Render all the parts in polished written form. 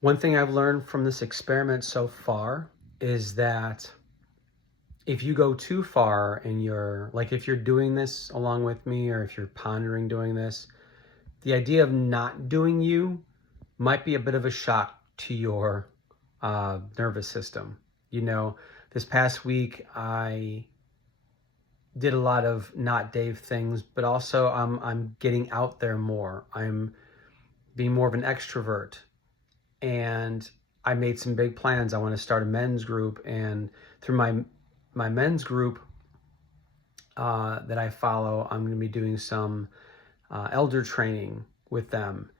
One thing I've learned from this experiment so far is that if you go too far and if you're doing this along with me, or if you're pondering doing this, the idea of not doing you might be a bit of a shock to your nervous system. You know, this past week I did a lot of not Dave things, but also I'm getting out there more. I'm being more of an extrovert, and I made some big plans. I want to start a men's group, and through my men's group that I follow, I'm going to be doing some elder training with them.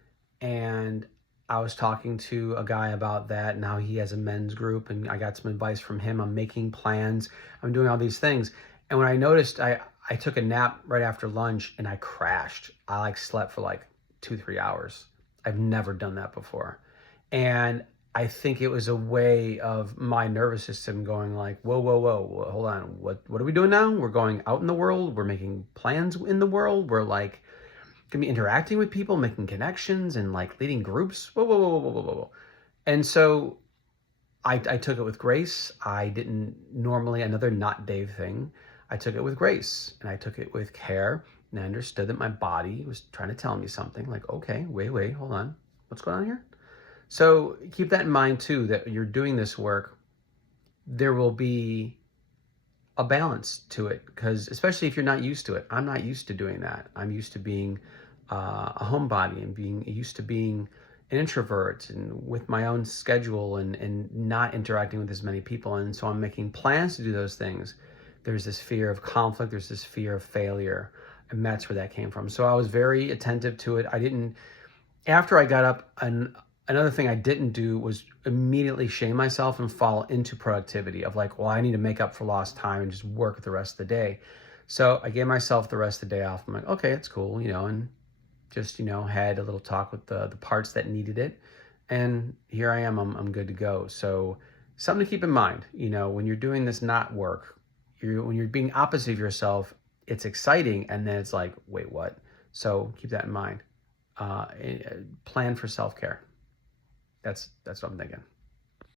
And I was talking to a guy about that, and how he has a men's group, and I got some advice from him. I'm making plans. I'm doing all these things. And when I noticed, I took a nap right after lunch and I crashed. I slept for 2-3 hours. I've never done that before. And I think it was a way of my nervous system going whoa, whoa, whoa, hold on. What are we doing now? We're going out in the world. We're making plans in the world. We're gonna be interacting with people, making connections, and leading groups. Whoa, whoa, whoa, whoa, whoa, whoa, whoa. And so I took it with grace. I didn't normally, another not Dave thing. I took it with grace, and I took it with care, and I understood that my body was trying to tell me something okay, wait, hold on. What's going on here? So keep that in mind too, that you're doing this work, there will be a balance to it, because especially if you're not used to it. I'm not used to doing that. I'm used to being a homebody, and being used to being an introvert, and with my own schedule, and not interacting with as many people. And so I'm making plans to do those things. There's this fear of conflict. There's this fear of failure. And that's where that came from. So I was very attentive to it. After I got up, and another thing I didn't do was immediately shame myself and fall into productivity of well, I need to make up for lost time and just work the rest of the day. So I gave myself the rest of the day off. I'm okay, it's cool, and just, had a little talk with the parts that needed it. And here I am, I'm good to go. So something to keep in mind, when you're doing this not work, when you're being opposite of yourself, it's exciting. And then it's wait, what? So keep that in mind. Plan for self-care. That's what I'm thinking.